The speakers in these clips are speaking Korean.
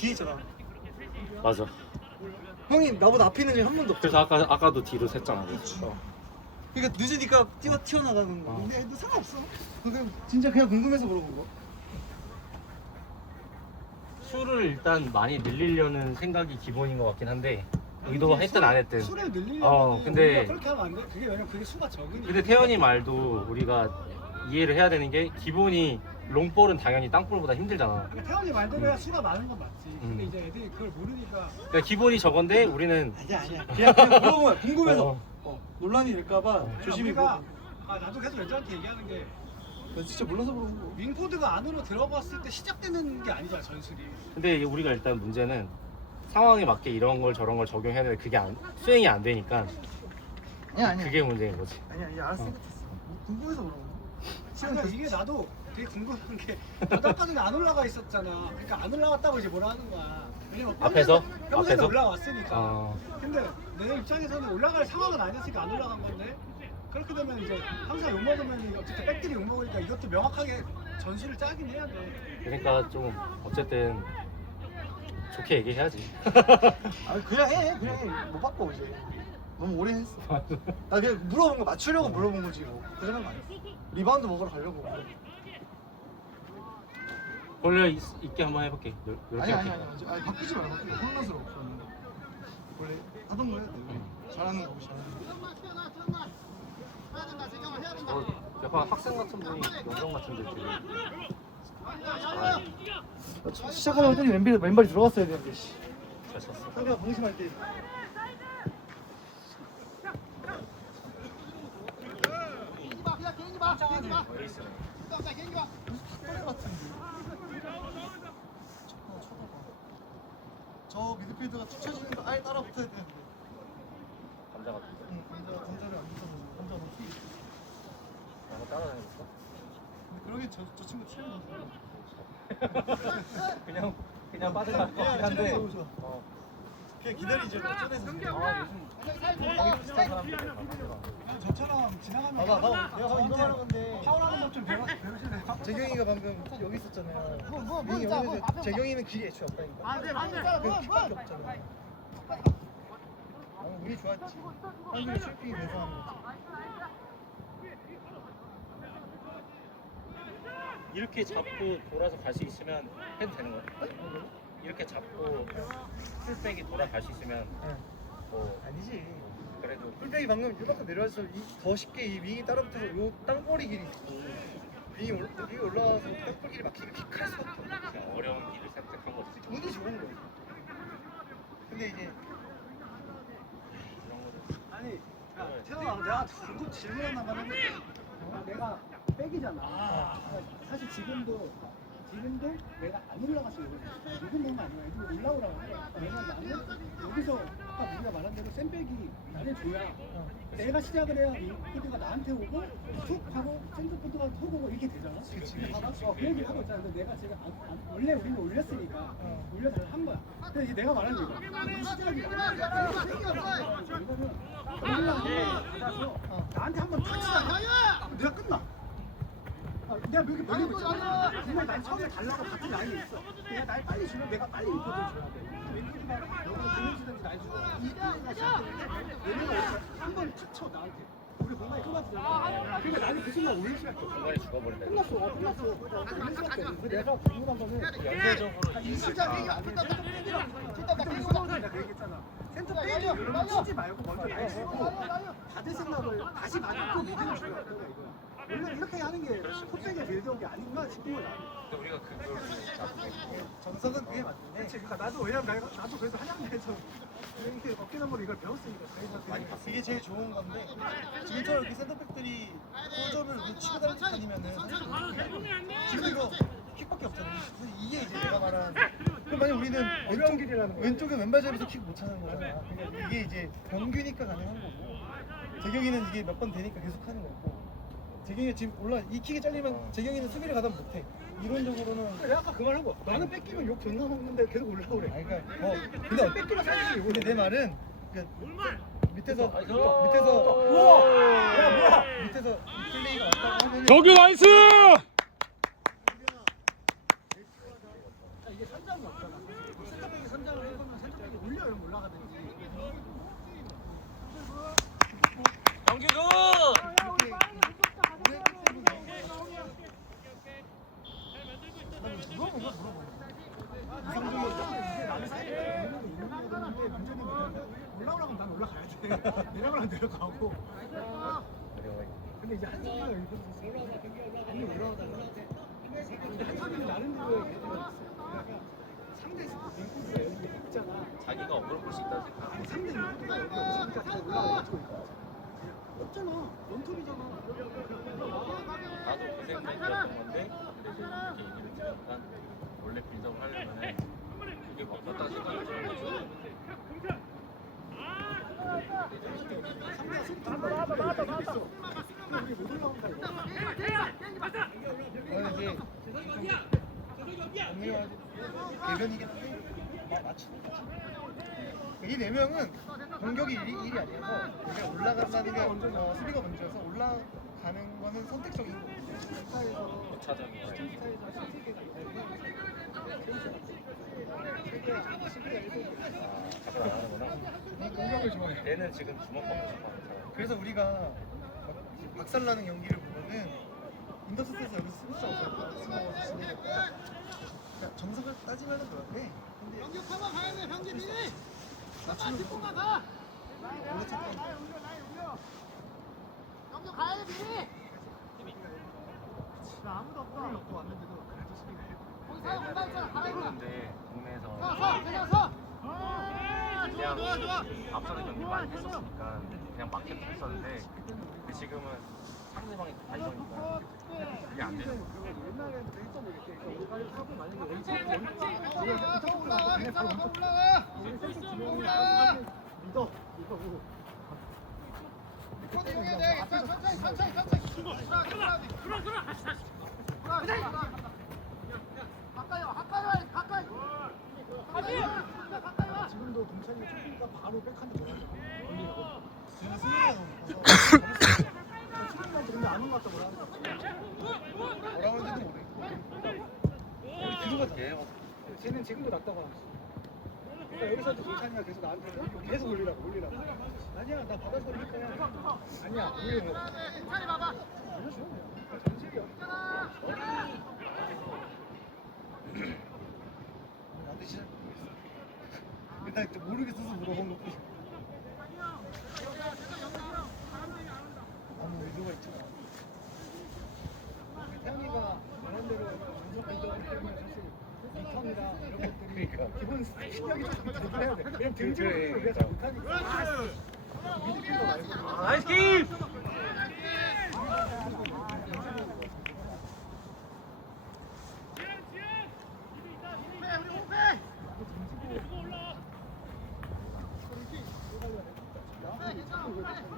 뒤에 있잖아. 맞아. 형이 나보다 앞에 있는 적이 한 번도 없어. 그래서 아까 아까도 뒤로 샜잖아. 어. 그러니까 늦으니까 뛰어 튀어나가는 거. 어. 근데 너 상관없어. 그냥 진짜 그냥 궁금해서 물어본 거. 술을 일단 많이 늘리려는 생각이 기본인 것 같긴 한데 의도 했든 안 했든. 술을 늘리려면 어, 근데- 그렇게 하면 안 돼. 그게 왜냐면 그게 수가 적으니까. 근데 태연이 말도 우리가 이해를 해야 되는 게 기본이 롱볼은 당연히 땅볼보다 힘들잖아. 그러니까 태연이 말대로 수가 많은 건 맞지. 근데 음. 이제 애들이 그걸 모르니까 그러니까 기본이 저건데 우리는 아니야 아니야. 그냥 그냥 물어본 거야. 궁금해서. 어. 어, 논란이 될까봐 조심히 우리가 물어본 아 나도 계속 애들한테 얘기하는 게 거. 진짜 몰라서 물어본 거. 윙포드가 안으로 들어갔을 때 시작되는 게 아니잖아 전술이. 근데 우리가 일단 문제는 상황에 맞게 이런 걸 저런 걸 적용해야 되는데 그게 안, 수행이 안 되니까 아니야 아니야. 그게 문제인 거지. 아니야 아니야 알았어. 생각했어. 궁금해서 물어본 거. 그러니까. 이게 나도 되게 궁금한 게 나도 아까 전에 안 올라가 있었잖아. 그러니까 안 올라갔다고 이제 뭐라 하는 거야. 왜냐면 앞에서? 평소에 앞에서? 올라왔으니까. 어, 근데 내 입장에서는 올라갈 상황은 아니었으니까 안 올라간 건데 그렇게 되면 이제 항상 욕 먹으면 어쨌든 백들이 욕 먹으니까 이것도 명확하게 전술을 짜긴 해야 돼. 그러니까 좀 어쨌든 좋게 얘기해야지. 아 그냥 해 그냥 해. 못 바꿔 이제. 너무 오래 했어. 나 그냥 물어본 거 맞추려고 물어본 거지 뭐. 그 생각 안 했어. 리바운드 먹으러 가려고. 원래 있, 있게 한번 해볼게. 요- 아니 요렇게 아니 할게. 아니. 아니 바꾸지 말고 바꾸지 마. 혼란스러워. 원래 하던 거 해야 돼. 잘하는 거고 잘하는 거. 어, 약간 학생 같은 분이 영정 같은데 되게 잘, 시작하면 또 왼발 왼발이 들어갔어야 되는데. 씨. 잘 쳤어. 상대가 방심할 때. 닭다리 같은데. 잠깐만 쳐다봐. 저 미드필더가 축 쳐주는 거 아예 따라 붙어야 되는데. 감자 같은데. 응, 감자 감자를 안 붙어서 감자 튀. 한번 따라다녀볼까? 근데 그러게 저, 저 친구 체력이 너무 그냥 그냥 빠져갈 것 같긴 한데. 어. 그냥 기다리죠. 아. 저처럼 지나가면 봐봐. 내가 방금 이거 말한 건데. 파울하는 것좀 배워 배우실래요? 재경이가 방금 여기 있었잖아요. 민이 여기 있는데 재경이는 길이 애초에 없다니까. 맞네 맞네 그 없잖아. 아, 운이 좋았지. 한국이 슈핑이 돼서 하는 거지. 이렇게 잡고 돌아서 갈 수 있으면 해도 되는 거야? 이렇게 잡고 풀백이 돌아갈 수 있으면 응. 뭐 아니지. 그래도 풀백이 방금 이만큼 내려와서 이, 더 쉽게 이 윙이 따라붙어서 요 땅볼이 길이 있고 윙이 올, 윙이 올라와서 땅볼 길이 막히면 킥할 수밖에 없어. 그냥 어려운 길을 선택한 거지. 운이 좋은 거야. 근데 이제 이런 거를 아니 야, 태연아 내가 방금 질문 하나만 해볼게 어, 내가 백이잖아 그러니까 사실 지금도 지금도 내가 안 올라갔어 이거 지금 보면 아니야 애들 올라오라고 해 왜냐면 나는 여기서 아까 우리가 말한 대로 센백이 나는 줘야 내가 시작을 해야 이 코드가 나한테 오고 툭 하고 센터 코드가 톡 오고 이렇게 되잖아. 그치. 어, 그 얘기를 하고 있잖아. 근데 내가 지금 안, 안, 원래 우리는 올렸으니까 어. 올려달라 한 거야. 근데 이제 내가 말하는 거 이거 시작이야 이거는 올라가서 나한테 한번 터치잖아 내가 끝나. 아, 내가 여기 멀리 있잖아 정말 난 처음에 달라고 같은 라인에 있어 내가 날 빨리 주면 내가 빨리 인포를 줘야 돼 왼쪽이가 너가 공연치든지 날 주고 이때가 시작되는데 얘네가 한번 탁쳐 나한테 우리 공간이 끝났잖아 그러니까 나는 그 순간 올릴 수밖에 없어 중간에 죽어버린다. 끝났어 어, 끝났어 올릴 수밖에 없어 내가 궁금한 거는 연쇄적으로 이 시작이 앞에다 내가 얘기했잖아 센터 그러면 치지 말고 먼저 날 치고 받을 생각을 다시 받고 미드를 줘야 돼 원래 이렇게 하는 게 콧백의 빌드업이 아닌가 싶은 거야 근데 우리가 그걸 정석은 그게 맞는데 그치 그러니까 나도 왜냐면 내가, 나도 그래서 한양대에서 이렇게 어깨너머로 이걸 배웠으니까 자기한테 이게 제일 좋은 건데 지금처럼 이렇게 센터백들이 이렇게 치고 다니면은 지금 이거 킥밖에 없잖아. 그래서 이게 이제 내가 말한 그럼 만약 우리는 왼쪽 길이라는 거야. 왼쪽에 왼발 잡아서 킥 못 차는 거잖아. 그러니까 이게 이제 병규니까 가능한 거고 재경이는 이게 몇 번 되니까 계속 하는 거고 재경이 지금 올라 이 킥이 잘리면 어. 재경이는 수비를 가다 못해. 이론적으로는 내가 아까 그말 하고 나는 뺏기면 욕 존나 먹는데 계속 올라오래 아니 그러니까 뭐 근데 뺏기면 사실 근데 내 말은 그러니까 밑에서 아. 밑에서 우와! 야, 뭐야? 밑에서 이 플레이가 왔다고 하면 저기 나이스! 이게 선장이 없잖아 이러면 올라가든지. 경기 굿! 올라오라면 난 올라가야 돼. 내려가면 내려가고. 근데 이제 한성이가 여기 아니 올라가다가 근데 한성이는 나름대로 상대 링코드가 여기 있잖아. 자기가 어그로 끌수 있다는 생각. 아니 상대 링코드가 여기 있으니까 다 올라가가지고 있잖아. 없잖아. 런툴이잖아. 나도 그 생각이었던 건데 근데 이제 이렇게 얘기를 들으니까 원래 빌드업을 하려면은 그게 맞다 생각이 들어가지고 이거. 아, 이게 정리해야지. 대변이긴 한데 마- 맞추는 거지. 이네 명은 공격이 일이, 일이 아니어서 우리가 올라간다는 게 어, 수비가 문제여서 올라가는 거는 선택적인 거. 스타에서 선택해가 세계야 세계 아. 얘는 지금 주먹 먹고 싶어 하는. 그래서 우리가 막 박살나는 경기를 보면은 인더스트에서 여기 지내니까 그러니까 정석을 따지면은 그런데 근데 경기파만 가야 돼, 형제 미리. 맞추는 뒷공 거 나가. 원래 쳤던 경기 가야 돼, 미리. 나 아무도 없다. 왔는데도 그런데 국내에서 그냥. 앞서는 경기 많이 했었으니까 그냥 마켓 했었는데 근데 지금은 상대방이 다이성이니까 그게 안 되는 거야. 돼. 괜찮아, 천천히, 천천히, 천천히. 가까이 와, 가까이 와, 가까이. 가까이 와, 가까이 와. 지금도 동찬이 초기가 바로 백한테 돌아가잖아 올리라고 지금 초기한테 근데 안 온것 같다 뭐라 하는 거야 뭐라고 하는지도 모르겠고 기류가 돼. 쟤는 지금도 낫다고 거야 그러니까 여기서도 동찬이가 계속 나한테 계속 올리라고 올리라고 아니야 나 받아서 올릴 거야 아니야 올리라고 괜찮이 봐봐. 전실이야 나도 진짜 일단 모르겠어서 물어본 거고 아무 의도가 있지 태양이가 말한 대로 분석 변동을 하려면 사실 리턴이나 이런 것들이 그러니까. 기본 실력이 좀 해야 돼. 왜냐면 그래, 우리가 잘 못하니까. 아, 나이스 킥! 우 리팀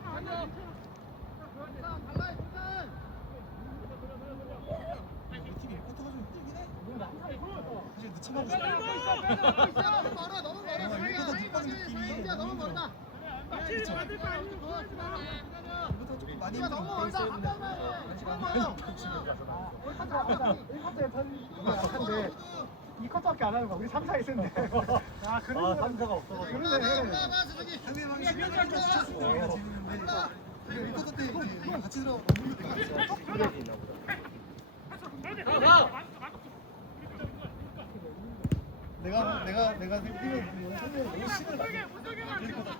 이 리포터가 좀 힘들긴 해 사실 늦참하고 싶어 너무 멀어, 너무 멀어. 아, 이거보다 뒷방의 느낌이 경기야, 너무 너무 멀다. 그쵸? 리포터 리포터가 좀 많이 너무 힘들어 멀다. 가까이 와. 너무 멀어. 1쿼터 아까 1쿼터에 턴 약한데 2쿼터밖에 안 하는 거야. 우리 3, 4 있었는데. 아, 그러네. 아, 상사가 없어가지고. 그러네. 상대방이 실력을 좀 스쳤어 우리가 재밌는데 우리가 리포터 때 이제 같이 들어 너무 때가 있어 스트레스 있나 보다. 내가 내가 내가 생각하면 상대 너무 신을 많이 리포터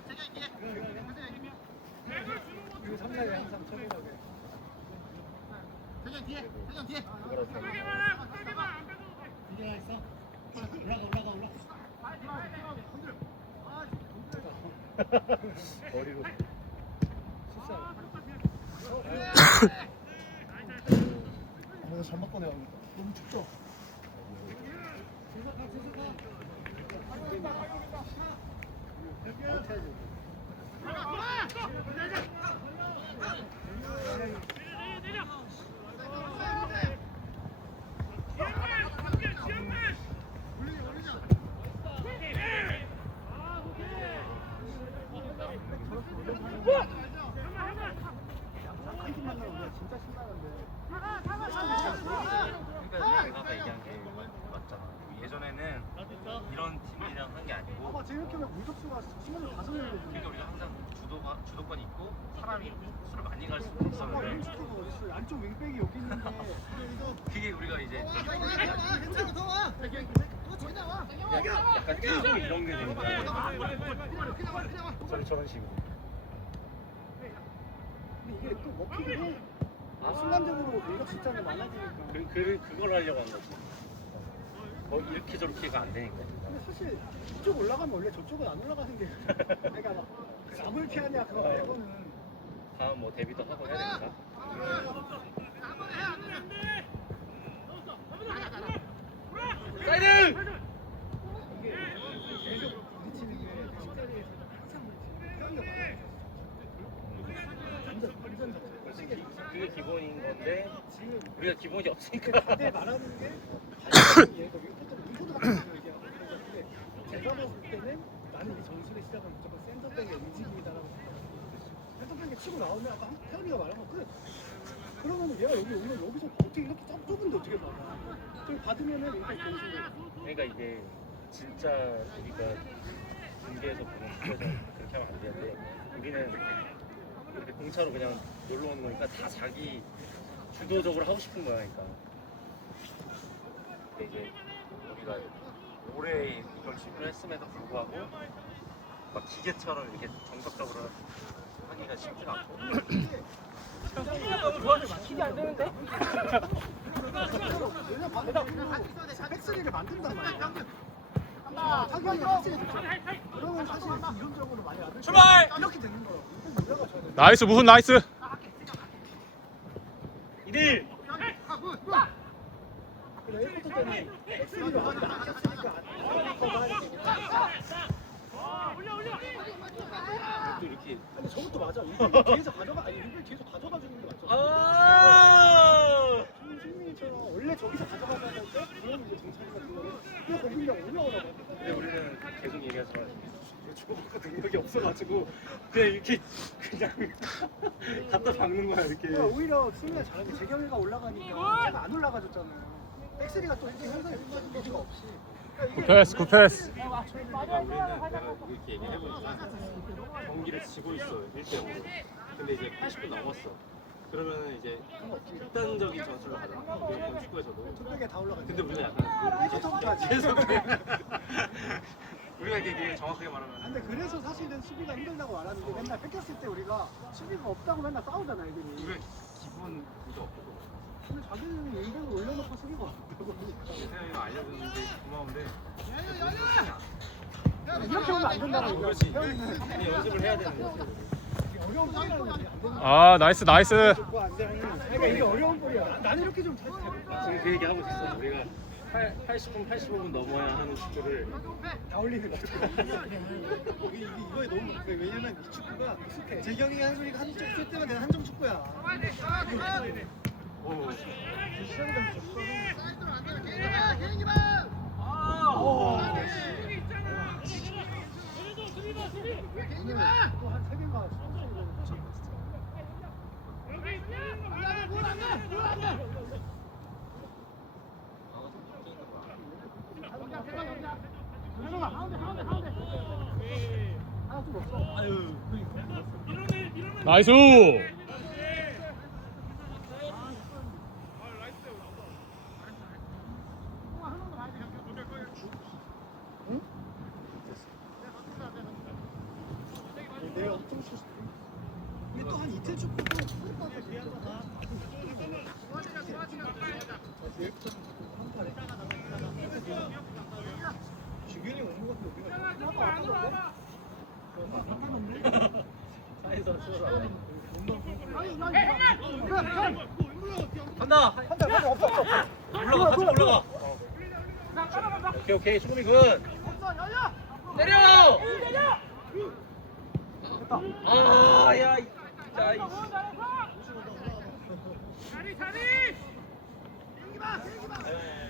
그리고 3, 4에 항상 처리하게. 대전 뒤에, 대전 뒤에. 이게 있어 올라가 올라가 올라가. 머리로. 오늘 잘못 보내고 너무 춥죠? 한 팀만 나면 우리가 진짜 신나는데. 그러니까 내가 아까 얘기한 게 맞- 맞잖아. 예전에는 명 공격수가 팀원을 다섯 명이거든요. 그러니까 우리가 항상 주도가 주도권 있고 사람이 수를 많이 갈 수 아, 있었는데 왼쪽가 어딨어? 양쪽 윙백이 여기 있는데 그게 우리가 이제 괜찮아 더 와. 그렇지 그냥 와. 약간 뛰고 이런 게 되니까 그냥 와 그냥 와. 저런 식으로 근데 이게 또 먹히긴 해. 아, 순간적으로 공격 숫자가 많아지니까. 그, 그 그걸 하려고 한 거지 뭐 이렇게 저렇게가 안 되니까 근데 사실 이쪽 올라가면 원래 저쪽은 안 올라가는 게 그러니까 막 남을 피하냐 그거 말고는 다음 뭐 데뷔도 하고 해야 되니까 사이드 이게 계속 부딪히는 게 식자리에서 항상 부딪히는 편의가 많아요. 완전 완전 빡세게 기본인 건데 지금 우리가 기본이 없으니까 그때 말하는 게 사실 얘가 윙포터 윙포터 같은 거 얘기하고 근데 제가 봤을 때는 나는 이 전술의 시작은 무조건 센터백의 움직임이다라고 생각하고 센터백에 치고 나오면 아까 한- 태현이가 말한 거 끝. 그러면 얘가 여기 오면 여기서 어떻게 이렇게 좁- 좁은데 어떻게 받아? 저기 받으면은 이렇게 전술을 그러니까 이게 진짜 우리가 중계에서 보는 그렇게 하면 안 되는데 우리는 이렇게 공차로 그냥 놀러 오는 거니까 다 자기 주도적으로 하고 싶은 거야 그러니까 근데 이제 우리가 오래 이걸 준비를 했음에도 불구하고 막 기계처럼 이렇게 정석적으로 하기가 쉽지가 않고 왜냐 받으면 백스리를 만든단 말이야. 타격이 백스리 그러면 사실 이론적으로 많이 안 출발! 이렇게 되는 거야. 나이스 무슨 나이스 이들 그래 1쿼터 때는 백스리를 하지 않겠으니까 더 많이 되니까. 또 이렇게 근데 저것도 맞아. 이걸 뒤에서 가져가 아니 이걸 뒤에서 가져가 주는 게 맞죠. 아 승민이처럼 원래 저기서 가져가야 될 때 그러면 이제 정찬이가 그거를 왜 거기가 올라오라고 근데 우리는 계속 얘기하지만 주고받고 능력이 없어가지고 그냥 이렇게 그냥 갖다 박는 거야 이렇게. 그러니까 오히려 승민이가 잘하는데 재경이가 올라가니까 제가 안 올라가줬잖아요. 백스리가 또 이렇게 형성이 여지가 없이. 그러니까 굿패스 굿패스. 그러니까 우리는 내가 이렇게 얘기해보니까 경기를 지고 있어 1대0으로. 근데 이제 80분 넘었어. 그러면은 이제 극단적인 전술로 가자. 우리 축구에서도. 다 올라가. 근데 우리는 약간 일쿼터까지. 계속 우리가 이게 정확하게 말하면 근데 그래서 사실은 수비가 힘들다고 말하는데 맨날 뺏겼을 때 우리가 수비가 없다고 맨날 싸우잖아 애들이. 우리가 기본 이게 없거든 근데 자기는 왼백을 올려놓고 수비가 없다고 하니까. 세영이가 알려줬는데 고마운데 이렇게 오면 안 된다고 그렇지. 아니 연습을 해야 되는 거지 어려운 볼이라는 거지. 안 되는 아 나이스 나이스 좋고 안 되는 그러니까 이게 어려운 볼이야. 나는 이렇게 좀 잘. 지금 그 얘기 하고 있어 우리가 80분 85분 넘어야 하는 축구를 올리는 거죠. 이게, 이게 이거에 너무 많아. 왜냐면 이 축구가 재경이가 한 소리가 한점 쓸 때만 되는 한점 축구야. 오 개인기 봐. 개인기 봐. 또한세 좀 없어. 아유 나이스 간다. 한다 한다 없어 없어 올라가 같이 올라가. 오케이 오케이 수금이 군. 때려. 아, 됐다. 아야 자 이. 자리 자리. 네.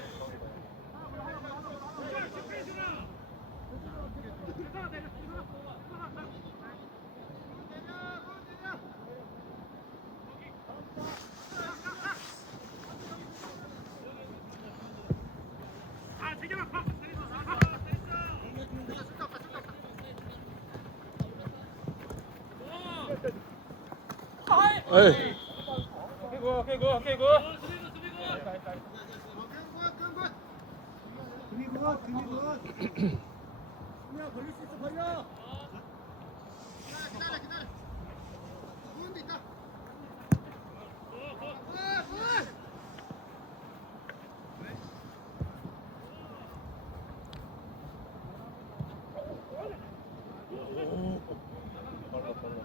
에이 금이 굿, 금이 굿. 금이야 걸릴 수 있어 걸려 기다려 누군데 있다 빨라 빨라.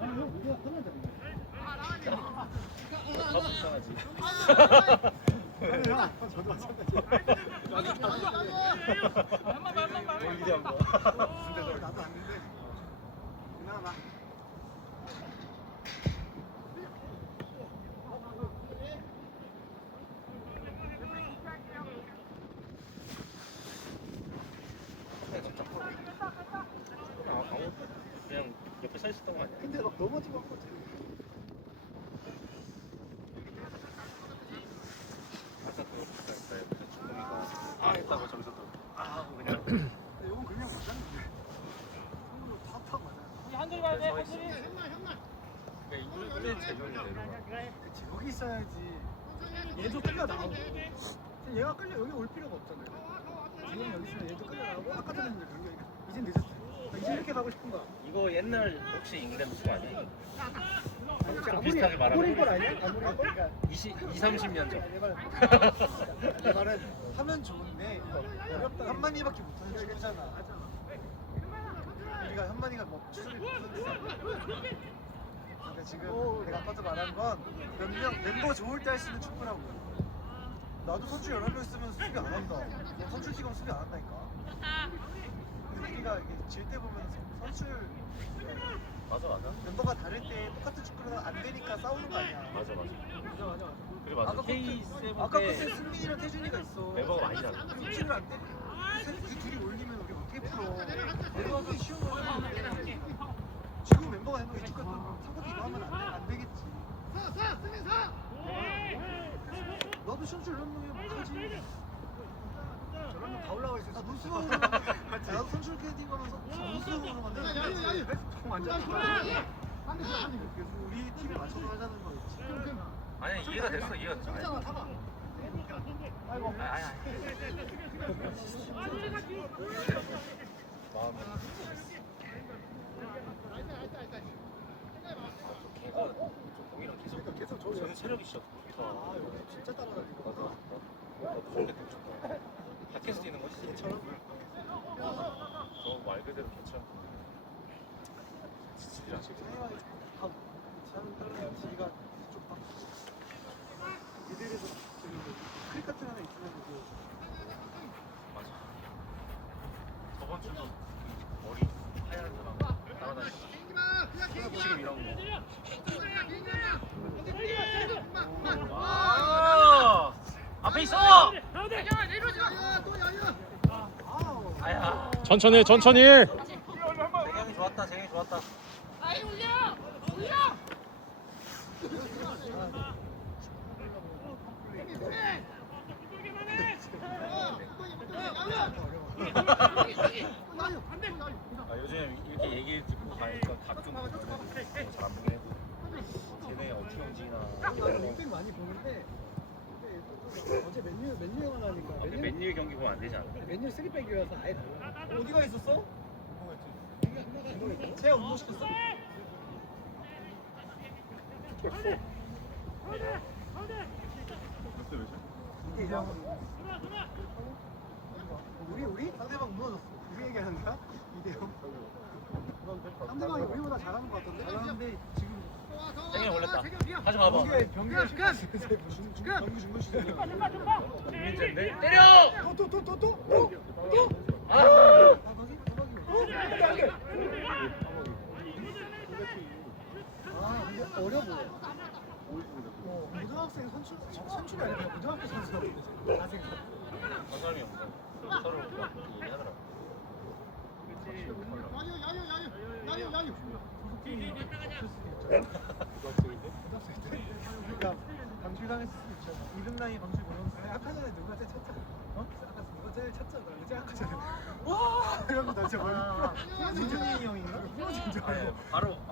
아니 형 우리가 끝나자. 마찬가지. 이게 한 거. 나도 왔는데. 그나마. 아, 아무 그냥 옆에 서 있었던 거 아니야? 근데 막 넘어지고 한 거지. 아까 그 그 주범이가 아 했다고 저기서 또 아 하고 그냥 근데 이건 그냥 못하는데. 손으로 탁탁 맞아. 그러니까 이때 재경이 내려가. 그치 여기 있어야지. 얘도 끌려 나오고. 얘가 끌려 여기 올 필요가 없잖아요. 지금 여기 있으면 얘도 끌려 나오고 아까 전에 이제 경기 이제 늦었지. 이제 이렇게 가고 싶은 거야. 이거 옛날 혹시 잉글랜드 축구 아니야? 아니, 좀 비슷하게 말하면 아무리 걸 아니야? 아무리 걸? 그러니까 20, 2, 30년 전. 내 말은 내 말은 하면 좋은데 어렵다. 한마디밖에 못하는 축구잖아. 우리가 한마디가 뭐 추천이 그 러니까 지금 내가 아까도 말한 건 몇명 멤버 좋을 때 할 수 있는 축구라고. 나도 선출 여러 명 있으면 수비 안 한다. 너 선출 지금 수비 안 한다니까. 근데 우리가 이게 질 때 보면 선출 맞아 맞아. 멤버가 다를 때 똑같은 축구는 안 되니까 싸우는 거 아니야. 맞아 맞아. 맞아 맞아. 그래 맞아. 아까 K7 아까 때 그때 승민이랑 태준이가 있어. 멤버가 많이 달라. 위치를 안 때리. 그 둘이 올리면 우리 어떻게 풀어? 멤버가 쉬운 거지 금 멤버가 된거 이쪽 같은 사고 이거 하면 안, 돼- 안 되겠지. 사 사 승민 사 나도 선수 이런 놈이 못하지. 저런 놈다 올라가 있어. 나 노스으로 나도 선수 캐디 가면서 노스으로 만들어. 야유, 야유. 완전 반대 그래서 우리 팀에 맞춰서 하자는 거였지. 아니 이해가 됐어 이해가 됐어. 아니, 괜찮아, 타봐. 아이고. 아니, 아니. 마음이 걔가 저 공이랑 계속 그러니까 계속 저기 쟤는 체력이 진짜 좋다. 아, 여기 진짜 따라다니는 맞아. 거. 나도 좋은데 좀 좋다. 팟캐스트 있는 거지? 얘처럼? 저말 그대로 괜찮아. 지지랑 지금. 다 사람들은 지가 좀 막. 이들에서 지금 클 같은 하나 있으면 그 맞아. 저번 주도 그 머리 하얀 사람 따라다니고 지금 이런 거. 아 앞에 있어. 천천히 천천히 재경이 좋았다. 재경이 좋았다. 아 요즘 이렇게 얘기 듣고 가니까 쟤네 어티형지나 빅 많이 보는데 근데 어제 맨유 맨유 영화 나니까 아, 맨유 경기 보면 안 되지 않아? 맨유 3백이라서 아예 달라. 어디가 있었어? 제 운동 시켰어. 이대형 우리 우리 상대방 무너졌어. 우리 얘기하는 거야? 이대형. 상대방이 우리보다 잘하는 것 같던데. 잘하는데 지금 재경이 올렸다. 중간 시즌. 김민재인데? 때려! 또또또또또 아! 아 어려 보여. 어, 고등학생 선출 선출이 아니라 고등학교 선수 같은데. 한 사람이 없어. 서로 막 얘기하더라고. 고등학생 때. 그러니까 모르는 아니 아까 전에 누가 제일 아, 알고. 바로 어. 아?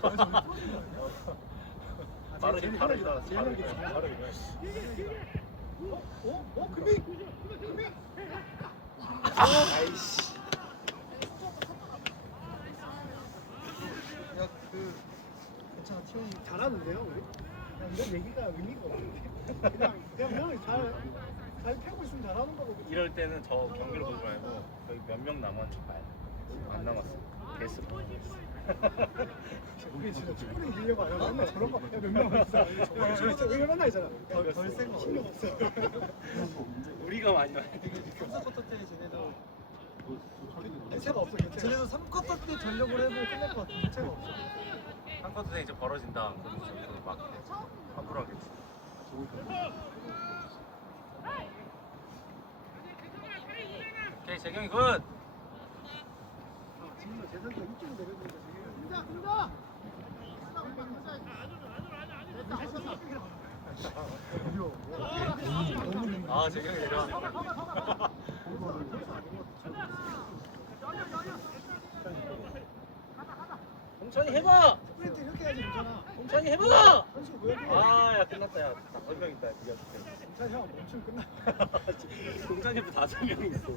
아. 어? 어? 어? 금비? 금비? 아이씨. 그 괜찮아. 티원이 잘하는데요 우리? 야, 이런 얘기가 의미가 없는데 그냥 그냥 형이 잘잘 패고 있으면 잘하는 거고 그치? 이럴 때는 저 경기를 보지 말고 여기 몇명 남았는지 봐야 돼. 안 남았어. 개스. 우리 진짜 축구를 이기려고 안 하고 맨날 저런 거몇명 없어 우리가 맨날 있잖아 덜- 신경 없어 우리가 많이 와야 돼. 3쿼터 때 쟤네도 교체가 없어 교체가 쟤네도 3쿼터 때 전력으로 해도 끝날 것 같은 교체가 없어. 한 쿼터 때 이제 벌어진다. 그럼 이제 막 함부로 하겠지. 오케이 재경이 굿. 지금 이쪽으로 아 재경이 내려와. 홍천이 해봐. 스프린트 이렇게 해야지 괜찮아 홍천이 해봐. 보여줘 아야 끝났다 야. 설명 있다 이겼대. 괜찮아 형 멈추면 끝나 동찬이 옆에 다섯 명 있어.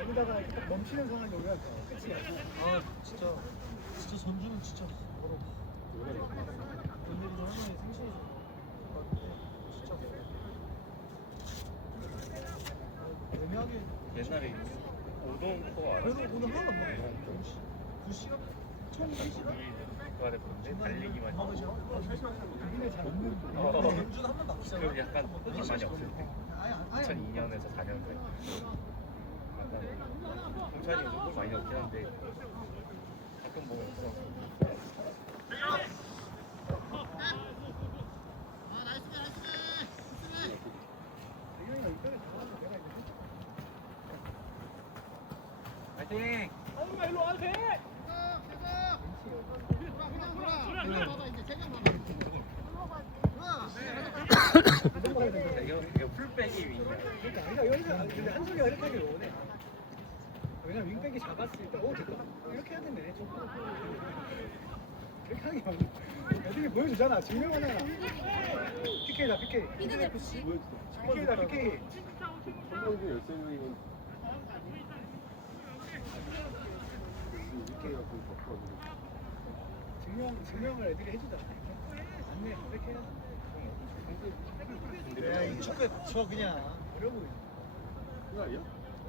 여기다가 이렇게 딱 멈추는 상황이 오면 끝이 야 아, 진짜 진짜 전주는 진짜 멀어. 오늘이 할머니 생신이죠. 진짜. 애매하게 옛날에 오동 거 알아? 그래도 오늘 하나도 안 먹었어. 9시간? 처음 2시간? 그거 됐는데 달리기만. 아, 그죠? 여기는 잘 없는 어. 전주는 한번 나쁘잖아. 그 약간 많이 없을 때. 아예 안- 아예 안 2002년에서 4년 때. 약간 홍찬이 요즘 골 많이 넣긴 한데 가끔 보면 없어. 대경이가 이편에 잘하면 내가 이제 해줘 파이팅! 엄마 일로 와도 돼 그냥 돌아 그냥 봐봐 그러니까 아니가 아니, 근데 한솔이가 이렇게 하길 원해 왜냐면 윙백이 작았을 때 오 됐다 이렇게 해야 되네 보여주잖아 증명하잖아 PK다 PK PK다 PK 증명, 증명을 애들이 해주잖아 맞네 이렇게 해야지 야, 이 축구에 저 그냥. 어려 보이네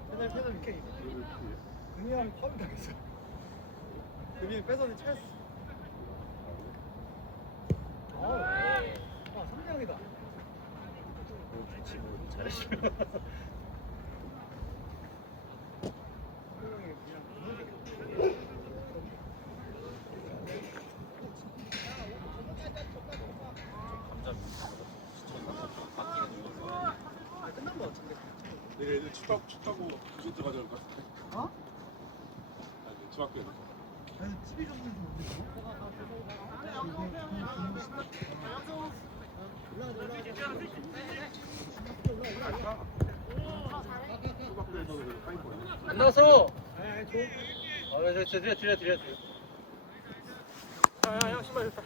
페널 페널 이렇게. 형 파울 당했어. 금이 뺏어내 찰스. 아우 아 성장이다. 같이 뭐 잘해주면. 성장이 그냥 무너지겠다 감자 바뀌는 거. 아 끝난 거 같은데 축구 축구하고 부전트 가져갈 것 같아. 어? 아니, 중학교 애들. 아니, TV 좀. 끝났어. 아니 아니 좋은 아, 저 드려 드려 드려. 야야야 신발 좋다